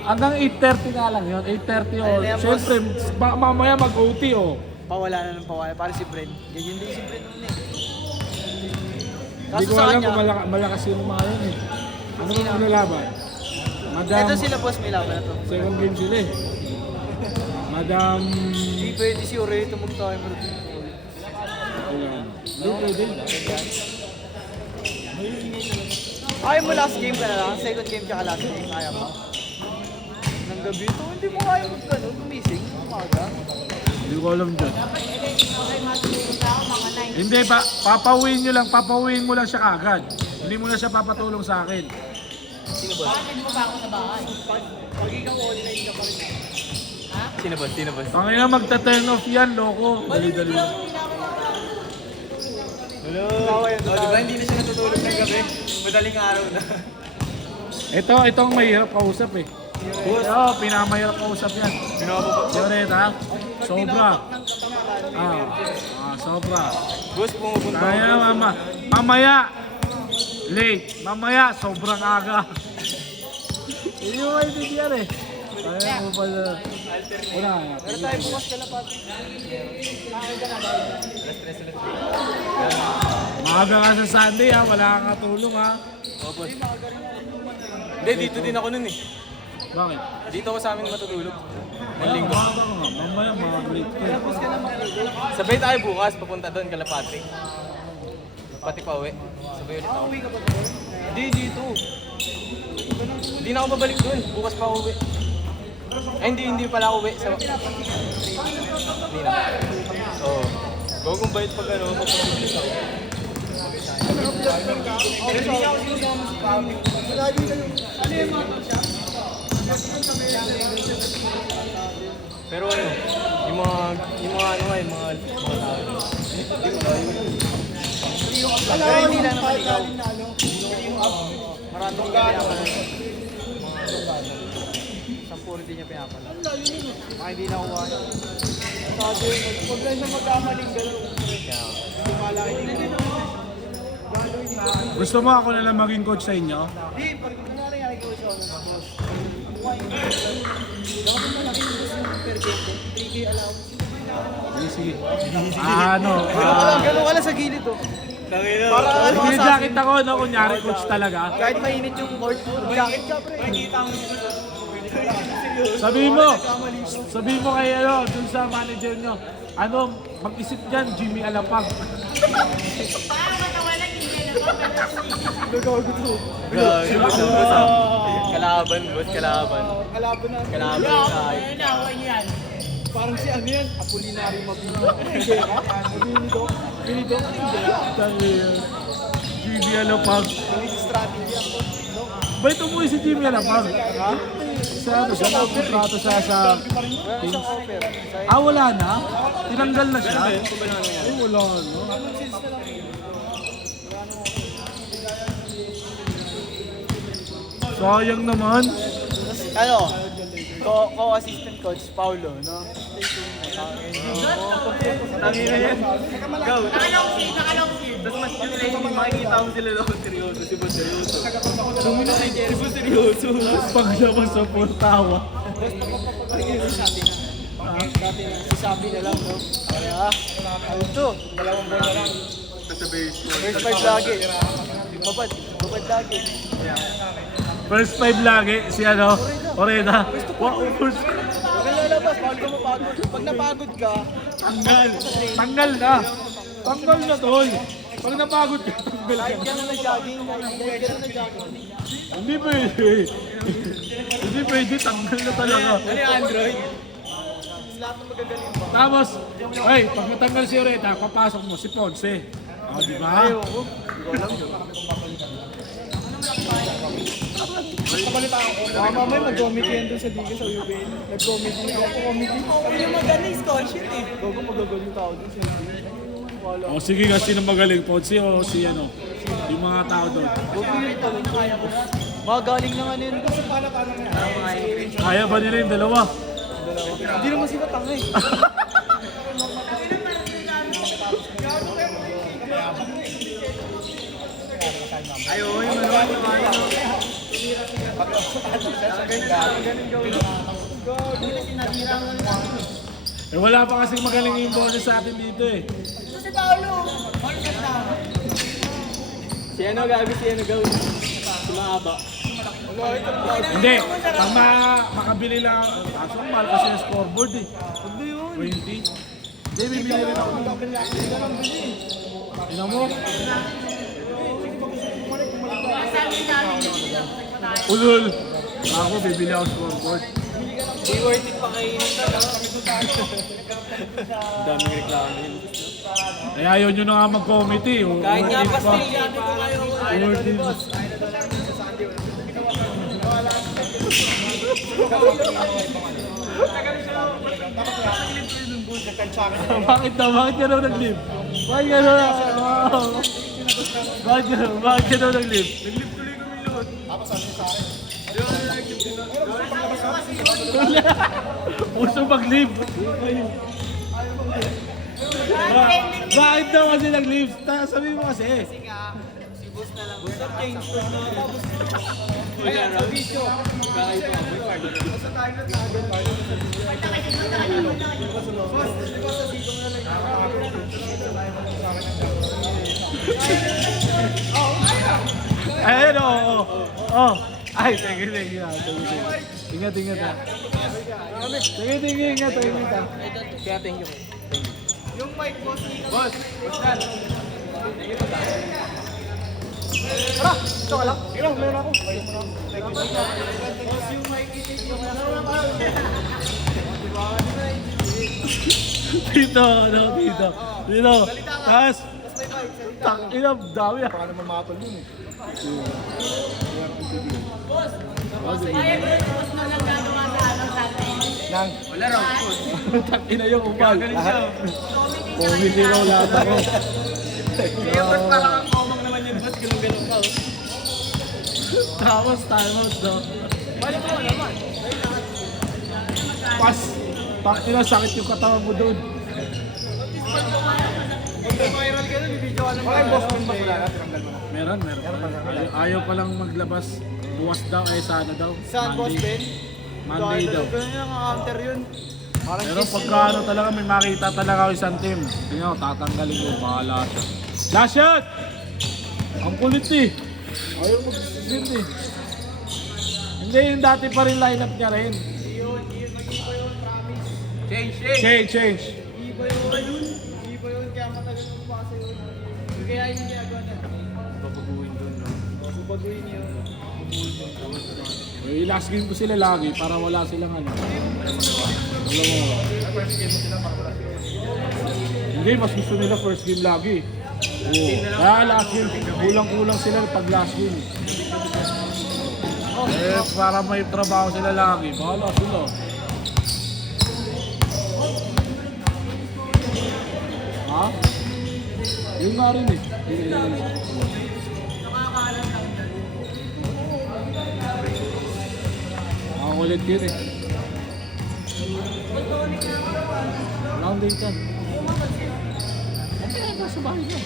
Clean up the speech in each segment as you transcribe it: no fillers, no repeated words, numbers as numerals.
Hanggang 8:30 nga lang yun, 8:30 o. Ayun na yan, boss. Siyempre, mamaya mag-OT o. Pawala na ng pawala. Para si Bren. Ganyan din si Bren noon eh. Hindi Kaso ko sa alam kanya, kung malakas yung mga yun eh. Ano Sino? bang nalaban? Madam, ito sila boss, may laban na to. second game sila eh. Madam... Hindi pwede si Ore tumag-timer. Ayan. Hindi pwede. Ayaw mo last game ka na lang, second game tsaka last game, ayaw mo. Nang gabi ito, hindi mo kaya mag-ganun, gumising, umaga. Hindi ko alam dyan. Hindi, papauwiin mo lang siya kagad. Hindi mo na siya papatulong sa akin. Sino boss? Pag ikaw online ka pa rin. Ha? Sino boss? Sino boss? Pangina magta-turn off yan, loko. Dali-dali. Hello! Diba hindi na siya natutulog ng gabi? Madaling araw na. Itong mahirap kausap eh. Oo, pinamahirap kausap yan. Yoreta, sobra. Sobra. Boss, pumupunta Kaya mamaya, late. Mamaya, sobrang aga. Hindi mo maintindihan eh. Kaya mo pala. Wala. Pero tayo bukas ka na pa. Maaga ka sa Sunday ha, wala kang katulong ha. Opo. Hindi, dito din ako nun eh. Bakit? Dito ako sa amin matutulog. Wala, maaga ka nga. Mamaya late ka. Sabay tayo bukas, papunta doon, kala Patrick. Pati pa uwi. Sabay ulit ako. Uwi ka pa doon? Hindi, dito. Hindi na ako babalik doon. Bukas pa ako uwi. Ay, hindi pala ako uwi. Hindi na. Oo. Gagong bait pag ano, mapupulis ako. Pero ano, yung mga ano nga, yung mga tao. Pero hindi lang naman ikaw. Maraming pinapala. Sampuro din niya pinapala. Baka hindi na kuha niya. Sabi, huwag lang na magkamaling gano'n. Gusto mo ako na lang maging coach sa inyo? Di, pag nangyari nga ikaw siya, boss. Mukha yung gawin mo lang yung per game, 3K allowance. Sige. Gano'n ka lang sa gilid oh. Para ano ka sa Jacket ako, no? Kunyari coach talaga. kahit mainit yung court, jacket ka pre. Sabihin mo kay dun sa manager nyo, mag-isip dyan, Jimmy Alapag. Kalaban, boss, kalaban. Kalaban sa akin. Parang si ano yan, Apolinary Mabino. Binito. Jimmy Alapag. Strategy ako. Ba't umuwi si Jimmy Alapag? Sa kontrato sa Kings. Wala na? Tinanggal na siya? Wala na. Sayang naman. Ano? Co-assistant coach, Paulo, no? Tangi na yan. Go. Tapos mas makikita mo sila doon, seryoso. Si Boss seryoso. Sumino kay Jerry, Boss seryoso. Paglabas sa portawa. Dati si Sabi na lang, no? Kaya, ano to? 2 buwan na lang. First 5 lagi. Babad lagi. First 5 lagi, si Oreda. First. Huwag lalabas, bawal ka mapagod. Pag napagod ka, Tanggal na. Tanggal na tol. Pag napagod ka, tanggal kahit ka. ka na nag-jogging, kahit ka na nag-jogging. Hindi pwede. Hindi pwede, tanggal na talaga. Ano yung Android? Lahat ng magagaling ba? Tapos, pag natanggal si Oreda, papasok mo si Ponce. Di ba? Ayoko. Hindi ko alam yun. Mamaya mag-comedy yan doon sa Diga sa UBN. Nag-comedy ako. Comedy. Hindi yung magaling score sheet eh. Gago magagaling tao doon sa UBN. Wala. O sige, kasi na magaling, Ponce o si yung mga tao doon. Magaling na nga yun. Kaya ba nila yung dalawa? Hindi naman sila tanga eh. Ayaw, yung ano. Eh wala pa kasing magaling yung bonus sa atin dito eh. Si Paolo. Si ano gabi, si ano gawin? Si Maaba. Hindi, pag makabili lang, kaso mahal kasi yung scoreboard eh. Hindi yun. 20. Hindi, bibili rin ako. Tingnan mo. Ulul. Ako, bibili ako scoreboard. Di worth it pa kainin ito, no? Ang daming reklamo yun. Eh ayaw nyo na nga mag-committee. Kahit nga Worth it pa. pastil yan, Worth it. Bakit daw? Bakit ka daw nag-live? Bakit ka daw Bakit ka daw nag-live? Nag-lift tuloy kami yun. Puso mag-live. Bakit daw kasi nag-live? Sabi mo kasi. Change to no, tapos wala raw. Kakay pa ako. Ayun, oo. Oh. Ay, thank you. Ingat. Ingat. Kaya thank you. Yung mic boss. Boss, what's that? Tara, ito ka lang. Meron ako. Dito. Tapos, ina, dami ah. Baka naman matol yun eh. Nang. Wala raw. Ina yung umal. Galing siya. Committee raw lahat ako. Kaya ba't parang ang komang naman yung boss, ganun ka. Tapos, time out daw. Balik mo naman. Pas. Ina, sakit yung katawan mo doon. Viral ka nun, video ka naman. Okay, boss mo ba wala na? Tinanggal mo na. Meron. Ayaw palang maglabas. Bukas daw, sana daw. Saan boss Ben? Monday daw. Ganun yung counter yun. Parang Pero pagka ano talaga, may makita talaga ako isang team. Tingnan ko, tatanggalin ko, bahala siya. Last shot! Ang kulit eh. Ayaw mag-sisip eh. Hindi, yung dati pa rin lineup niya rin. Change. Iba yun, kaya matagal na mapasa yun. Kaya yun yung ginagawa niya. Babaguhin doon, no? Babaguhin yun. Eh, last game ko sila lagi para wala silang ano. Wala mo. Hindi, mas gusto nila first game lagi. Oo. Kaya last game, kulang-kulang sila pag last game. Eh, para may trabaho sila lagi. Bahala sila. Ha? Yung nga rin eh. Ulit yun eh. Wala akong data. Ano kaya nasa bahay niya?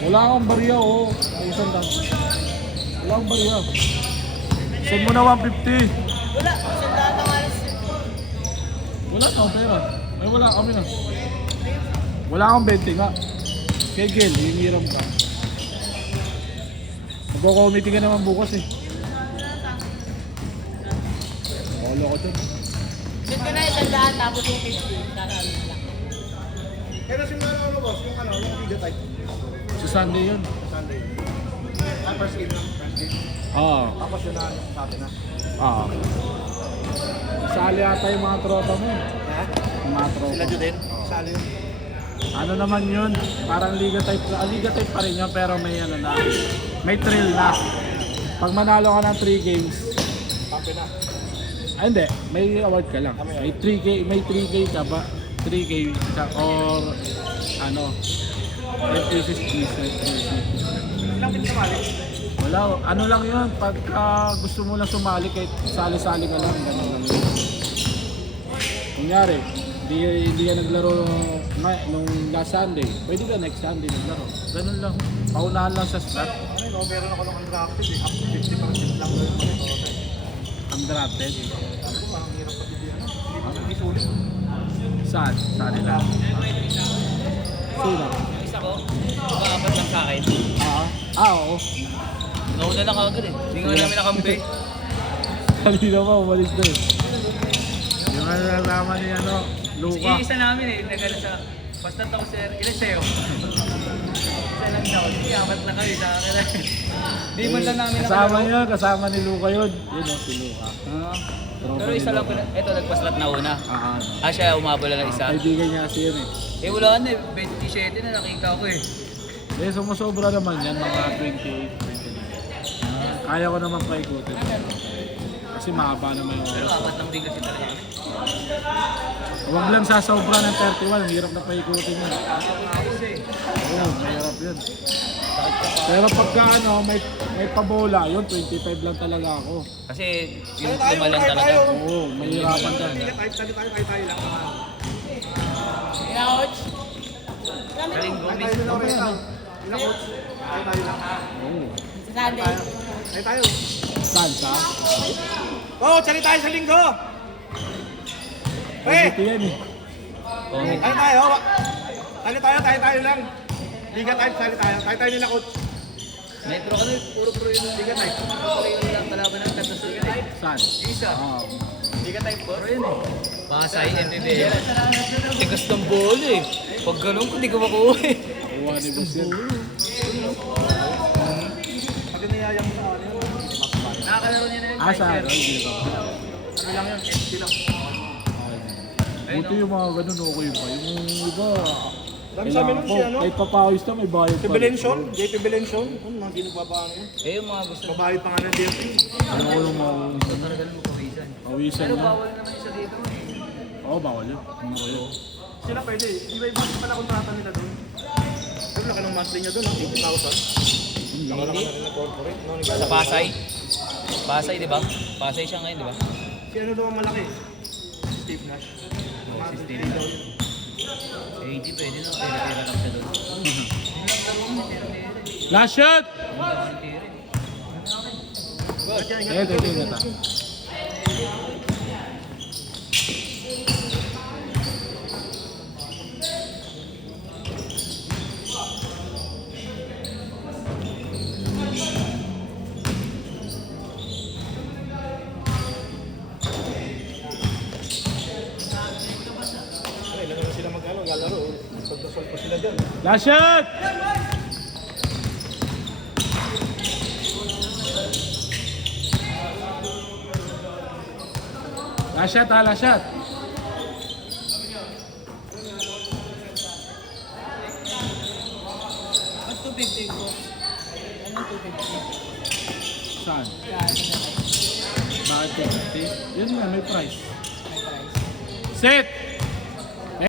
Wala akong bariya oh. May isang lang. Wala akong bariya. Send mo na 150. Wala, sandaan na nga rin. Wala akong pera. Ay wala kami na. Wala akong 20 nga. Kay Gil, hiniram ka. Magko-committee ka naman bukas eh. Wala ko dun. Send ka na sandaan tapos yung 50. Sasali lang. Pero simula ano boss, yung video type Sa Sunday yun. Sunday. First game lang, first game. Oo. Tapos yun na, sa atin na. Oo. Sali ata yung mga tropa mo eh. Ha? Yung mga tropa. Sila dyan din? Sali yun. Ano naman yun? Parang Liga type. Liga type pa rin yun pero may ano na. May thrill na. Pag manalo ka ng 3 games. Kampi na. Ay hindi. May award ka lang. May 3K ka ba? 3K ka or ano. FPC's business. Ilang team sumali? Wala. Ano lang yun. Pagka gusto mo lang sumali kahit sali-sali ka lang. Ganun lang yun. Kunyari. Hindi ka naglaro Nung last Sunday, pwede ka next Sunday maglaro. Ganun lang. Paunahan lang sa slot. Ano, no, meron ako ng undrafted eh. Up to 50% lang doon. Undrafted. Parang hirap pati di ano. Hindi pa nang isulit. Saan? Saan nila? Sino? Isa ko, makakapat lang sa akin. Oo. Nauna na kagad eh. Hindi nga namin nakampi. Kanina pa, umalis na eh. Yung ano nalaman ni ano, Luka. Isa namin eh, nagano sa... Basta ako sir, ilan sa'yo? Isa lang daw, hindi apat na kami sa akin. Di man lang namin Kasama niya, kasama ni Luka yun. Yun o, si Luka. Pero isa lang, ito nagpaslat na una. Ah, Siya umabala ng isa. kaibigan niya kasi yun eh. Eh wala na eh, 27 na nakita ko eh. Eh, sumusobra naman yan, mga 28, 29. Kaya ko naman paikutin. Kasi mahaba naman yung Pero oras. apat lang din kasi talaga. Huwag lang sasobra ng 31, ang hirap na paikutin yun. Ayos eh. Oo, mahirap yun. Pero pagka ano, may pabola, yun, 25 lang talaga ako. Kasi yung lima lang talaga. Oo, mahirapan ka. Tayo lang. Galing Tayo gumis. na rin lang. Ilang coach? Tayo lang. Oo. Tayo tayo. Saan ka? Oh, tsali tayo sa linggo! Pagbuti yan eh. Tayo tayo. Tayo lang. Liga tayo, tayo nila coach. Metro ka na, puro pro yun. Liga tayo. Pro yun lang kalaban ng Tantas Liga tayo. Saan? Isa. Oo. Liga tayo, puro yun eh. Pasay, MBBL. Tigas ng bola eh. Pag ganun ko, di ko makuha eh. Kuha ni Bus yan. Pag niyayang sa ano yun. Nakakalaro niya na yun. Saan? Dito. Ano lang yun, FT lang. Buti yung mga ganun, okay pa. Yung iba, Dami sa amin nun si ano? kahit papawis na, may bayad Si pa. Belenson, JP Belenson. Ano, mga ginagbabahan yun. Eh, yung mga gusto. Babayad pa nga ng DFT. Ano ko yung mga Talaga naman pawisan. pawisan Pero niya. bawal naman isa dito eh. Oo, bawal yun. Ano ko yun? Sila pwede, iba-iba pala kontrata nila doon. Pero laki ng monthly niya doon, 80,000. Hindi. Na corporate, no? Sa Pasay. Pasay, di ba? Pasay siya ngayon, di ba? Si ano daw ang malaki? Steve Nash. System. Eh, hindi pwede na. Tira-tira lang siya doon. Last shot! Ito, ito. Ilan na sila mag-ano, lalaro. Pagdasal pa sila dyan. Last shot! Last shot ha, last shot. At 250 ko. Anong 250? Saan? Bakit 250? Yun nga, may price. May price. Set!